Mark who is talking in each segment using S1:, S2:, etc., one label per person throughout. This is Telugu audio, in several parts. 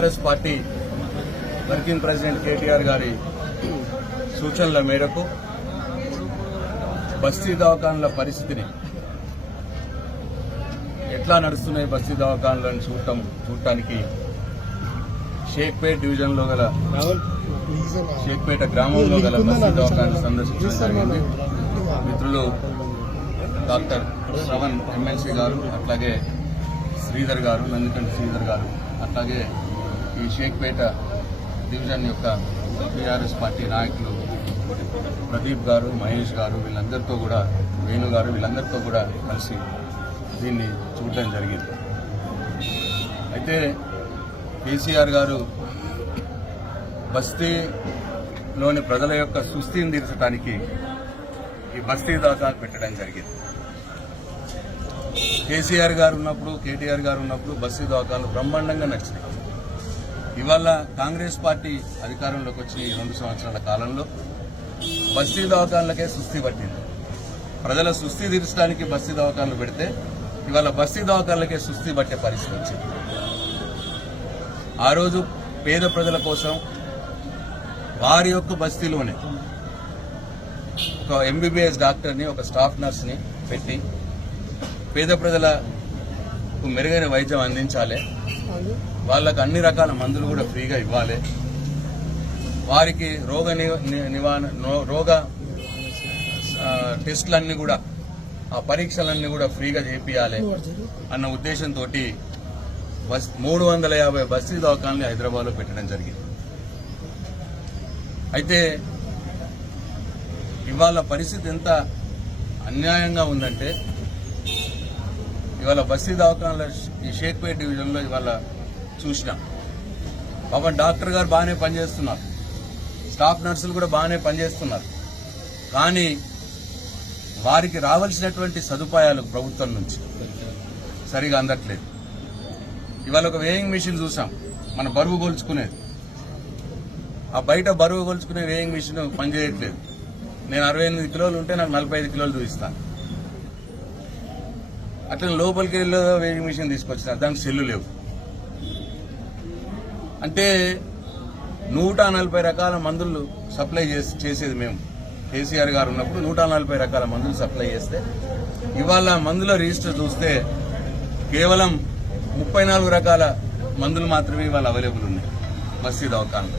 S1: ఈరోజు BRS party working president KTR గారి సూచనల మేరకు బస్తీ దవాఖానుల పరిస్థితిని ఎట్లా నడుస్తున్నాయి బస్తీ దవాఖానులను చూడటం చూడటానికి షేక్పేట్ డివిజన్లో గల షేక్పేట గ్రామంలో గల బస్తీ దవాఖాను సందర్శించడం జరిగింది. మిత్రులు డాక్టర్ శ్రవణ్ ఎమ్మెల్సీ గారు అట్లాగే శ్రీధర్ గారు నందికంటి శ్రీధర్ గారు అట్లాగే ఈ షేక్పేట డివిజన్ యొక్క టీఆర్ఎస్ పార్టీ నాయకులు ప్రదీప్ గారు మహేష్ గారు వీళ్ళందరితో కూడా వేణు గారు వీళ్ళందరితో కూడా కలిసి దీన్ని చూడడం జరిగింది. అయితే కేసీఆర్ గారు బస్తీలోని ప్రజల యొక్క సుస్థిని తీర్చడానికి ఈ బస్తీ దాఖాలు పెట్టడం జరిగింది. కేసీఆర్ గారు ఉన్నప్పుడు కేటీఆర్ గారు ఉన్నప్పుడు బస్తీ దవాఖాలు బ్రహ్మాండంగా నచ్చినాయి ఇవాళ కాంగ్రెస్ పార్టీ అధికారంలోకి వచ్చి రెండు సంవత్సరాల కాలంలో బస్తీ దవాఖాన్లకే సుస్థి పట్టింది. ప్రజల సుస్థి తీర్చడానికి బస్తీ దవాఖాన్లు పెడితే ఇవాళ బస్తీ దవాఖాన్లకే సుస్థి పట్టే పరిస్థితి వచ్చింది. ఆ రోజు పేద ప్రజల కోసం వారి యొక్క బస్తీలోనే ఒక ఎంబీబీఎస్ డాక్టర్ని ఒక స్టాఫ్ నర్స్ని పెట్టి పేద ప్రజలకు మెరుగైన వైద్యం అందించాలి. వాళ్ళకు అన్ని రకాల మందులు కూడా ఫ్రీగా ఇవ్వాలి. వారికి రోగ ని- నివారణ రోగ టెస్టులన్నీ కూడా ఆ పరీక్షలన్నీ కూడా ఫ్రీగా చేపియాలి అన్న ఉద్దేశంతో బస్ మూడు వందల యాభై బస్తీ దవాఖాన్ని హైదరాబాద్లో పెట్టడం జరిగింది. అయితే ఇవాళ పరిస్థితి ఎంత అన్యాయంగా ఉందంటే ఇవాళ బస్తీ దవాఖాన్ల ఈ షేక్పేట్ డివిజన్లో ఇవాళ చూసినాం. పాపం డాక్టర్ గారు బాగానే పనిచేస్తున్నారు. స్టాఫ్ నర్సులు కూడా బాగానే పనిచేస్తున్నారు. కానీ వారికి రావాల్సినటువంటి సదుపాయాలు ప్రభుత్వం నుంచి సరిగా అందట్లేదు. ఇవాళ ఒక వేయింగ్ మిషన్ చూసాం. మన బరువు కొలుచుకునేది. ఆ బయట బరువు కొలుచుకునే వేయింగ్ మిషన్ పనిచేయట్లేదు. నేను అరవై ఎనిమిది కిలోలు ఉంటే నాకు నలభై ఐదు కిలోలు చూపిస్తాను. అట్లా లోపలికి వెళ్ళి వేయింగ్ మిషన్ తీసుకొచ్చిన. దానికి సెల్లు లేవు. అంటే నూట నలభై రకాల మందులు సప్లై చేసి చేసేది మేము. కేసీఆర్ గారు ఉన్నప్పుడు నూట నలభై రకాల మందులు సప్లై చేస్తే ఇవాళ మందుల రిజిస్టర్ చూస్తే కేవలం ముప్పై నాలుగు రకాల మందులు మాత్రమే ఇవాళ అవైలబుల్ ఉన్నాయి మసీద్ అవకాశంలో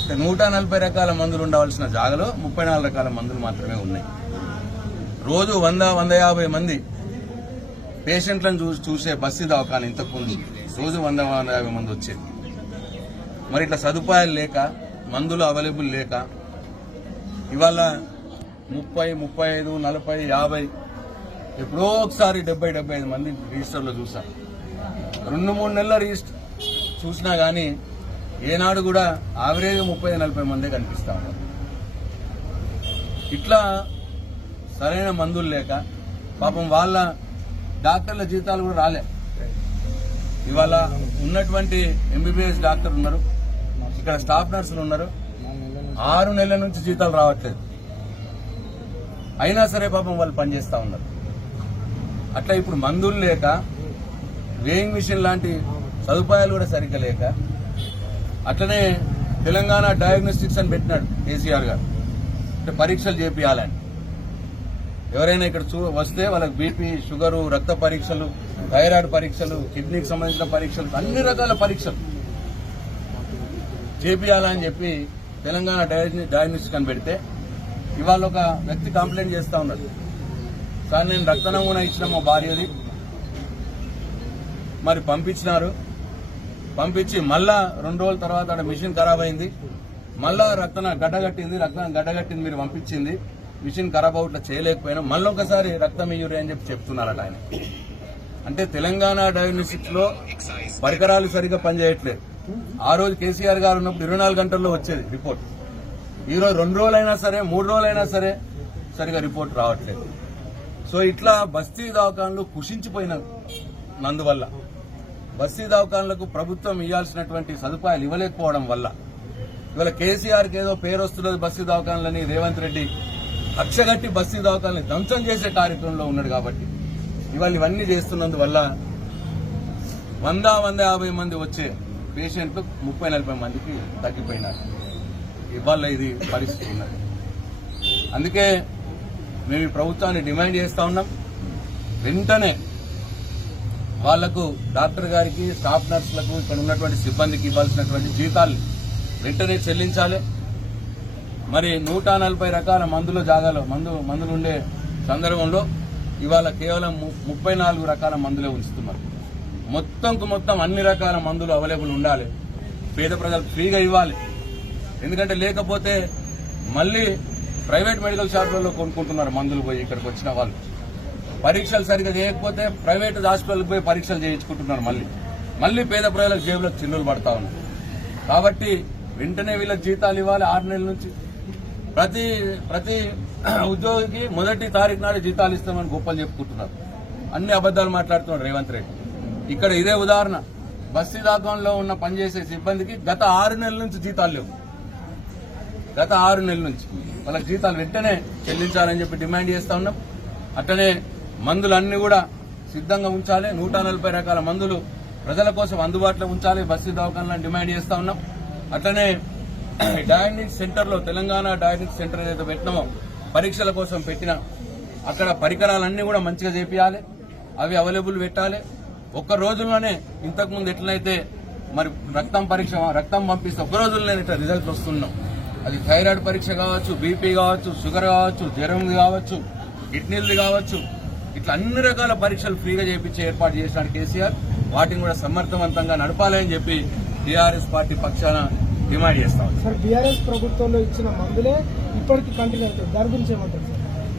S1: అంటే నూట నలభై రకాల మందులు ఉండవలసిన జాగలో ముప్పై నాలుగు రకాల మందులు మాత్రమే ఉన్నాయి. రోజు వంద వంద యాభై మంది పేషెంట్లను చూసి చూసే బస్సీ దవాఖాన ఇంతకు ముందు. రోజు వంద వంద యాభై మంది వచ్చేది. మరి ఇట్లా సదుపాయాలు లేక మందులు అవైలబుల్ లేక ఇవాళ ముప్పై ముప్పై ఐదు నలభై యాభై ఎప్పుడో ఒకసారి డెబ్బై డెబ్బై ఐదు మంది రిజిస్టర్లో చూసాం. రెండు మూడు నెలల రిజిస్టర్ చూసినా కానీ ఏనాడు కూడా యావరేజ్ ముప్పై నలభై మందే కనిపిస్తా ఉన్నారు. ఇట్లా సరైన మందులు లేక పాపం వాళ్ళ డాక్టర్ల జీతాలు కూడా రాలే. ఇవాళ ఉన్నటువంటి ఎంబీబీఎస్ డాక్టర్ ఉన్నారు. ఇక్కడ స్టాఫ్ నర్సులు ఉన్నారు. ఆరు నెలల నుంచి జీతాలు రావట్లేదు. అయినా సరే పాపం వాళ్ళు పనిచేస్తూ ఉన్నారు. అట్లా ఇప్పుడు మందులు లేక వేయింగ్ మిషన్ లాంటి సదుపాయాలు కూడా సరిగ్గా లేక అట్లనే తెలంగాణ డయాగ్నోస్టిక్స్ అని పెట్టినాడు కేసీఆర్ గారు. అంటే పరీక్షలు చేపియాలని. ఎవరైనా ఇక్కడ చూ వస్తే వాళ్ళకి బీపీ షుగరు రక్త పరీక్షలు థైరాయిడ్ పరీక్షలు కిడ్నీకి సంబంధించిన పరీక్షలు అన్ని రకాల పరీక్షలు. చేపియాలని చెప్పి తెలంగాణ డయాగ్నోస్టిక్ అని పెడితే ఇవాళ ఒక వ్యక్తి కంప్లైంట్ చేస్తా ఉన్నాడు. సార్ నేను రక్త నమూనా ఇచ్చిన మా భార్యది. మరి పంపించినారు. పంపించి మళ్ళా రెండు రోజుల తర్వాత ఆడ మిషన్ ఖరాబ్ అయింది. మళ్ళా రక్తం గడ్డగట్టింది రక్తం గడ్డగట్టింది మీరు పంపించింది. మిషన్ ఖరాబ్ అవుట్లా చేయలేకపోయినా మళ్ళీ ఒకసారి రక్తం ఇయ్యూరి అని చెప్పి చెప్తున్నారట ఆయన. అంటే తెలంగాణ డయాగ్నోస్టిక్స్లో పరికరాలు సరిగా పనిచేయట్లేదు. ఆ రోజు కేసీఆర్ గారు ఉన్నప్పుడు ఇరవై నాలుగు గంటల్లో వచ్చేది రిపోర్ట్. ఈ రోజు రెండు రోజులైనా సరే మూడు రోజులైనా సరే సరిగా రిపోర్ట్ రావట్లేదు. సో ఇట్లా బస్తీ దవాఖాన్లు కుషించిపోయిన నందువల్ల బస్తీ దవాఖాన్లకు ప్రభుత్వం ఇవ్వాల్సినటువంటి సదుపాయాలు ఇవ్వలేకపోవడం వల్ల ఇవాళ కేసీఆర్కి ఏదో పేరు వస్తున్నది బస్తీ దవాఖాన్లని రేవంత్ రెడ్డి అక్షగట్టి బస్తీ దవాఖాన్ని ధ్వంసం చేసే కార్యక్రమంలో ఉన్నాడు కాబట్టి ఇవాళ ఇవన్నీ చేస్తున్నందువల్ల వంద వంద యాభై మంది వచ్చే పేషెంట్లు ముప్పై నలభై మందికి తగ్గిపోయినారు. ఇవాళ ఇది పరిస్థితి ఉన్నది. అందుకే మేము ఈ ప్రభుత్వాన్ని డిమాండ్ చేస్తూ ఉన్నాం. వెంటనే వాళ్ళకు డాక్టర్ గారికి స్టాఫ్ నర్సులకు ఇక్కడ ఉన్నటువంటి సిబ్బందికి ఇవ్వాల్సినటువంటి జీతాలు వెంటనే చెల్లించాలి. మరి నూట నలభై రకాల మందుల జాగాలో మందు మందులు ఉండే సందర్భంలో ఇవాళ కేవలం ము- ముప్పై నాలుగు రకాల మందులే ఉంచుతున్నారు. మొత్తంకు మొత్తం అన్ని రకాల మందులు అవైలబుల్ ఉండాలి. పేద ప్రజలు ఫ్రీగా ఇవ్వాలి. ఎందుకంటే లేకపోతే మళ్ళీ ప్రైవేట్ మెడికల్ షాపులలో కొనుక్కుంటున్నారు మందులు పోయి ఇక్కడికి వచ్చిన వాళ్ళు. పరీక్షలు సరిగ్గా చేయకపోతే ప్రైవేట్ హాస్పిటల్కి పోయి పరీక్షలు చేయించుకుంటున్నారు మళ్ళీ. మళ్ళీ పేద ప్రజలకు జేబులకు చిల్లులు పడతా ఉన్నారు కాబట్టి వెంటనే వీళ్ళకి జీతాలు ఇవ్వాలి ఆరు నెలల నుంచి. ప్రతి ప్రతి ఉద్యోగికి మొదటి తారీఖు నాడు జీతాలు ఇస్తామని గొప్పలు చెప్పుకుంటున్నారు. అన్ని అబద్దాలు మాట్లాడుతున్నారు రేవంత్ రెడ్డి. ఇక్కడ ఇదే ఉదాహరణ. బస్తీ దాకంలో ఉన్న పనిచేసే సిబ్బందికి గత ఆరు నెలల నుంచి జీతాలు లేవు. గత ఆరు నెలల నుంచి. వాళ్ళకి జీతాలు వెంటనే చెల్లించాలని చెప్పి డిమాండ్ చేస్తా ఉన్నాం. అట్టనే మందులన్నీ కూడా సిద్ధంగా ఉంచాలి. నూట నలభై రకాల మందులు ప్రజల కోసం అందుబాటులో ఉంచాలి. బస్సు దవాఖానాలను డిమాండ్ చేస్తా ఉన్నాం. అట్లనే డయాగ్నిక్ సెంటర్లో తెలంగాణ డయాగ్నిక్ సెంటర్ ఏదైతే పెట్టినామో పరీక్షల కోసం పెట్టిన అక్కడ పరికరాలన్నీ కూడా మంచిగా చేపియాలి. అవి అవైలబుల్ పెట్టాలి. ఒక్క రోజుల్లోనే ఇంతకు ముందు ఎట్లయితే మరి రక్తం పరీక్ష రక్తం పంపిస్తే ఒక్క రోజుల్లోనే ఇట్లా రిజల్ట్ వస్తున్నాం. అది థైరాయిడ్ పరీక్ష కావచ్చు బీపీ కావచ్చు షుగర్ కావచ్చు జ్వరం కావచ్చు కిడ్నీలు కావచ్చు ఇట్లా అన్ని రకాల పరీక్షలు ఫ్రీగా చేపించి ఏర్పాటు చేసినాడు కేసీఆర్. వాటిని కూడా సమర్థవంతంగా నడపాలని చెప్పి టీఆర్ఎస్ పార్టీ పక్షాన డిమాండ్ చేస్తాం
S2: సార్ బీఆర్ఎస్ ప్రభుత్వంలో ఇచ్చిన మందులే ఇప్పటికి కంటిన్యూ అవుతుంది దాని గురించి ఏమంటారు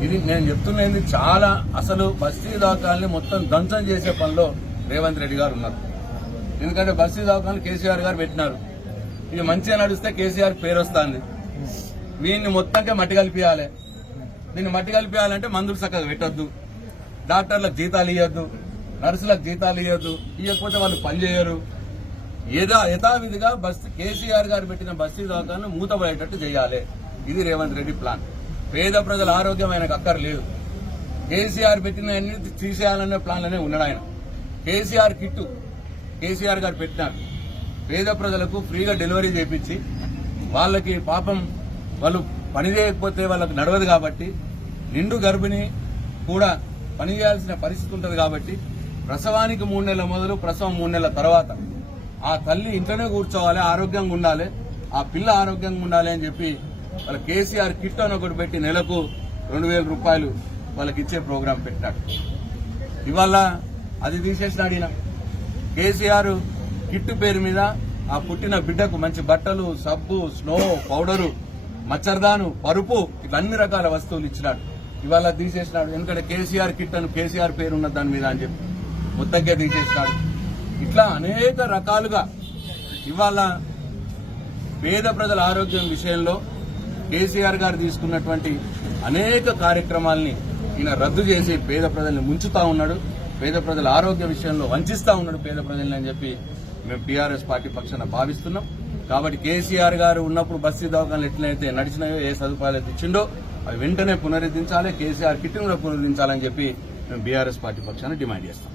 S1: ఇది నేను చెప్తున్నది చాలా అసలు బస్తీ దవాఖాన్ని మొత్తం ధ్వంసం చేసే పనిలో రేవంత్ రెడ్డి గారు ఉన్నారు. ఎందుకంటే బస్సు దవాఖాన్ని కేసీఆర్ గారు పెట్టినారు. ఇది మంచిగా నడిస్తే కేసీఆర్ పేరు వస్తుంది. వీడిని మొత్తంగా మట్టి కలిపియాలి. దీన్ని మట్టి కలిపియాలంటే మందులు చక్కగా పెట్టొద్దు. డాక్టర్లకు జీతాలు ఇవ్వద్దు నర్సులకు జీతాలు ఇవ్వద్దు ఇవ్వకపోతే వాళ్ళు పని చేయరు. యథావిధిగా బస్సు కేసీఆర్ గారు పెట్టిన బస్సు దవాఖాను మూతపడేటట్టు చేయాలి. ఇది రేవంత్ రెడ్డి ప్లాన్. పేద ప్రజల ఆరోగ్యం ఆయనకు అక్కర్లేదు. కేసీఆర్ పెట్టిన అన్ని తీసేయాలనే ప్లాన్లోనే ఉన్నాడు ఆయన. కేసీఆర్ కిట్టు. కేసీఆర్ గారు పెట్టినారు. పేద ప్రజలకు ఫ్రీగా డెలివరీ చేపించి వాళ్ళకి పాపం వాళ్ళు పని చేయకపోతే వాళ్ళకి నడవదు కాబట్టి నిండు గర్భిణి కూడా పని చేయాల్సిన పరిస్థితి ఉంటుంది కాబట్టి ప్రసవానికి మూడు నెలల మొదలు ప్రసవం మూడు నెలల తర్వాత ఆ తల్లి ఇంట్లోనే కూర్చోవాలి ఆరోగ్యంగా ఉండాలి ఆ పిల్ల ఆరోగ్యంగా ఉండాలి అని చెప్పి వాళ్ళ కేసీఆర్ కిట్ అని ఒకటి పెట్టి నెలకు రెండు వేల రూపాయలు వాళ్ళకి ఇచ్చే ప్రోగ్రాం పెట్టాడు. ఇవాళ అది తీసేసినాడు ఈయన. కేసీఆర్ కిట్టు పేరు మీద ఆ పుట్టిన బిడ్డకు మంచి బట్టలు సబ్బు స్నో పౌడరు మచ్చర్దాను పరుపు ఇట్లా అన్ని రకాల వస్తువులు ఇచ్చినాడు. ఇవాళ తీసేసినాడు. ఎందుకంటే కేసీఆర్ కిట్ అని కేసీఆర్ పేరు ఉన్న దాని మీద అని చెప్పి ముద్దగ్గా తీసేసినాడు. ఇట్లా అనేక రకాలుగా ఇవాళ పేద ప్రజల ఆరోగ్యం విషయంలో కేసీఆర్ గారు తీసుకున్నటువంటి అనేక కార్యక్రమాల్ని ఈయన రద్దు చేసి పేద ప్రజల్ని ముంచుతా ఉన్నాడు. పేద ప్రజల ఆరోగ్య విషయంలో వంచిస్తా ఉన్నాడు పేద ప్రజల్ని అని చెప్పి మేము టీఆర్ఎస్ పార్టీ పక్షాన భావిస్తున్నాం. కాబట్టి కేసీఆర్ గారు ఉన్నప్పుడు బస్తీ దవాఖానలు ఎట్లయితే నడిచినాయో ఏ సదుపాయాలు అయితే ఇచ్చిండో అవి వెంటనే పునరుద్ధరించాలి కేసీఆర్ కిట్ను కూడా పునరుద్ధరించాలని చెప్పి మేము బీఆర్ఎస్ పార్టీ పక్షాన డిమాండ్ చేస్తాం.